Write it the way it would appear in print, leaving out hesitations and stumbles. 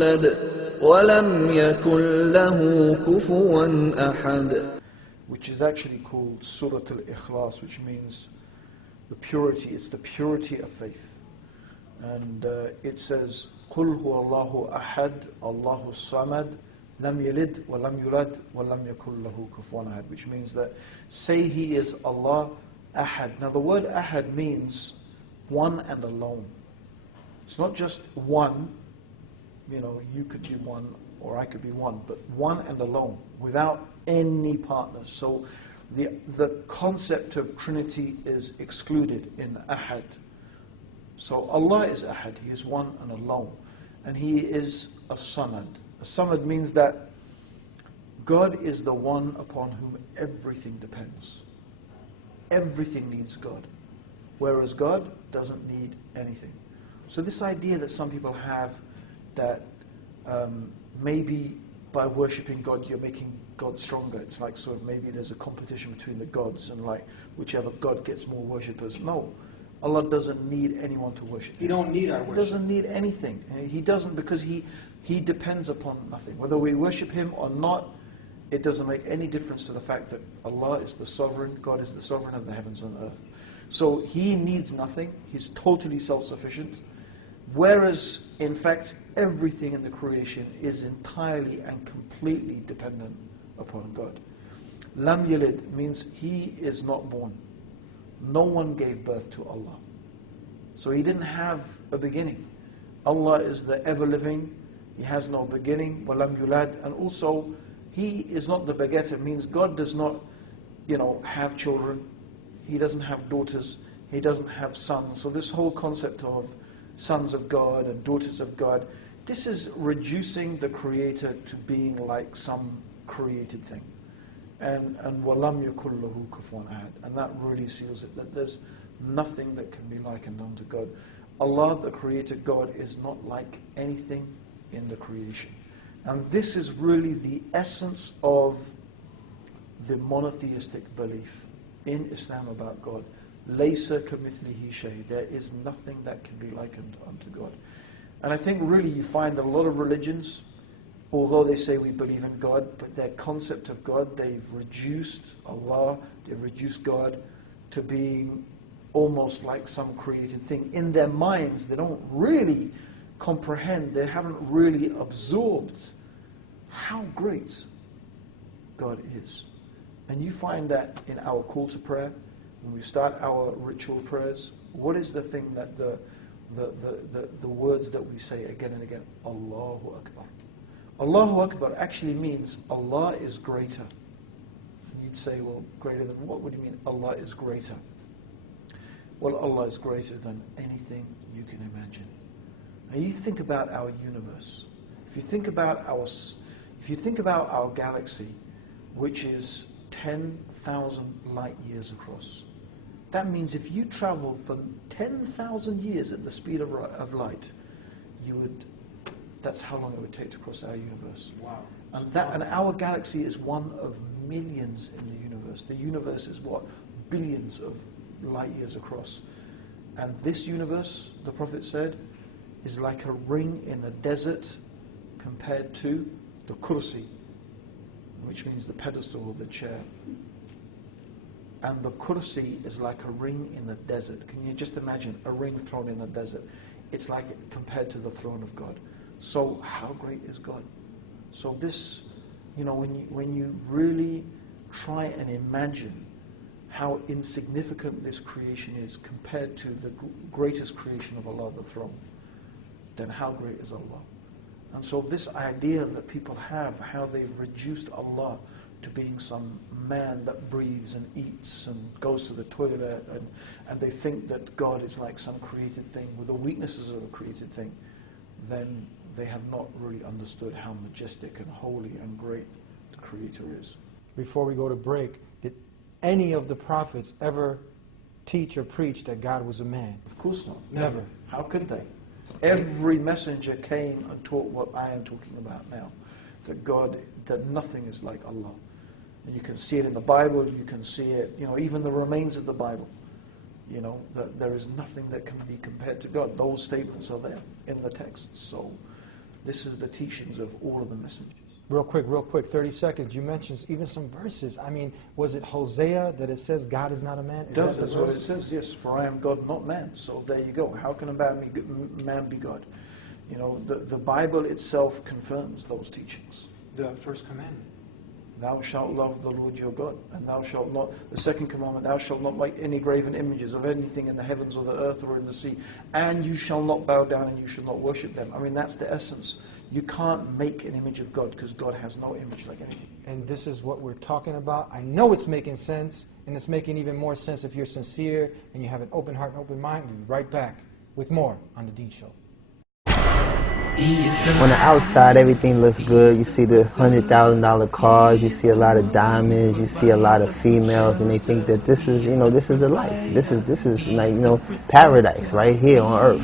يولد ولم يكن له كفوا أحد. Which is actually called Surah Al-Ikhlas, which means the purity. It's the purity of faith. And it says, قُلْ هُوَ اللَّهُ أَحَدٌ اللَّهُ الصَّمَدُ لَمْ يَلِدْ وَلَمْ يُولَدْ وَلَمْ يَكُنْ لَهُ كُفُوًا أَحَدٌ, which means that, say He is Allah Ahad. Now the word Ahad means one and alone. It's not just one, you could be one or I could be one, but one and alone, without any partners. So the concept of Trinity is excluded in Ahad. So Allah is Ahad, He is one and alone. And He is a Samad. A Samad means that God is the one upon whom everything depends. Everything needs God, whereas God doesn't need anything. So this idea that some people have that maybe by worshipping God you're making God stronger. It's like sort of maybe there's a competition between the gods and like whichever God gets more worshippers. No. Allah doesn't need anyone to worship Him. He don't need our worship. He doesn't need anything. He doesn't, because He depends upon nothing. Whether we worship Him or not, it doesn't make any difference to the fact that Allah is the sovereign, God is the sovereign of the heavens and earth. So He needs nothing. He's totally self-sufficient. Whereas, in fact, everything in the creation is entirely and completely dependent upon God. Lam yalid means He is not born. No one gave birth to Allah. So He didn't have a beginning. Allah is the ever-living. He has no beginning. Walam yulad. And also, He is not the begetter. Means God does not, have children. He doesn't have daughters. He doesn't have sons. So this whole concept of sons of God and daughters of God, this is reducing the Creator to being like some created thing. And وَلَمْ يَكُنْ لَهُ كُفُوًا أَحَدٌ. And that really seals it, that there's nothing that can be likened unto God. Allah, the Creator God, is not like anything in the creation. And this is really the essence of the monotheistic belief in Islam about God. Laysa kamithlihi shay. There is nothing that can be likened unto God. And I think really you find that a lot of religions, although they say we believe in God, but their concept of God, they've reduced Allah, they've reduced God to being almost like some created thing. In their minds, they don't really comprehend, they haven't really absorbed how great God is. And you find that in our call to prayer, when we start our ritual prayers, what is the thing that the words that we say again and again? Allahu Akbar. Allahu Akbar actually means Allah is greater. And you'd say, well, greater than what? What do you mean Allah is greater? Well, Allah is greater than anything you can imagine. Now you think about our universe. If you think about our galaxy, which is 10,000 light years across, that means if you travel for 10,000 years at the speed of light, that's how long it would take to cross our universe. Wow. And our galaxy is one of millions in the universe. The universe is what? Billions of light years across. And this universe, the Prophet said, is like a ring in the desert compared to the kursi, which means the pedestal of the chair. And the kursi is like a ring in the desert. Can you just imagine a ring thrown in the desert? It's like compared to the throne of God. So how great is God? So this, when you really try and imagine how insignificant this creation is compared to the greatest creation of Allah, the throne, then how great is Allah? And so this idea that people have, how they've reduced Allah to being some man that breathes and eats and goes to the toilet, and they think that God is like some created thing with the weaknesses of a created thing, then they have not really understood how majestic and holy and great the Creator is. Before we go to break, did any of the prophets ever teach or preach that God was a man? Of course not. Never. How could they? Every messenger came and taught what I am talking about now. That nothing is like Allah. And you can see it in the Bible, you can see it, even the remains of the Bible. That there is nothing that can be compared to God. Those statements are there in the text. So This is the teachings of all of the messengers. Real quick, 30 seconds. You mentioned even some verses. I mean, was it Hosea that it says God is not a man? It does, that's what it says, yes. For I am God, not man. So there you go. How can a man be God? You know, the Bible itself confirms those teachings. The first commandment. Thou shalt love the Lord your God, and thou shalt not, the second commandment, thou shalt not make any graven images of anything in the heavens or the earth or in the sea, and you shall not bow down and you shall not worship them. I mean, that's the essence. You can't make an image of God because God has no image like anything. And this is what we're talking about. I know it's making sense, and it's making even more sense if you're sincere and you have an open heart and open mind. We'll be right back with more on The Deen Show. On the outside, everything looks good. You see the $100,000 cars, you see a lot of diamonds, you see a lot of females, and they think that this is, you know, this is the life. This is like, you know, paradise right here on earth.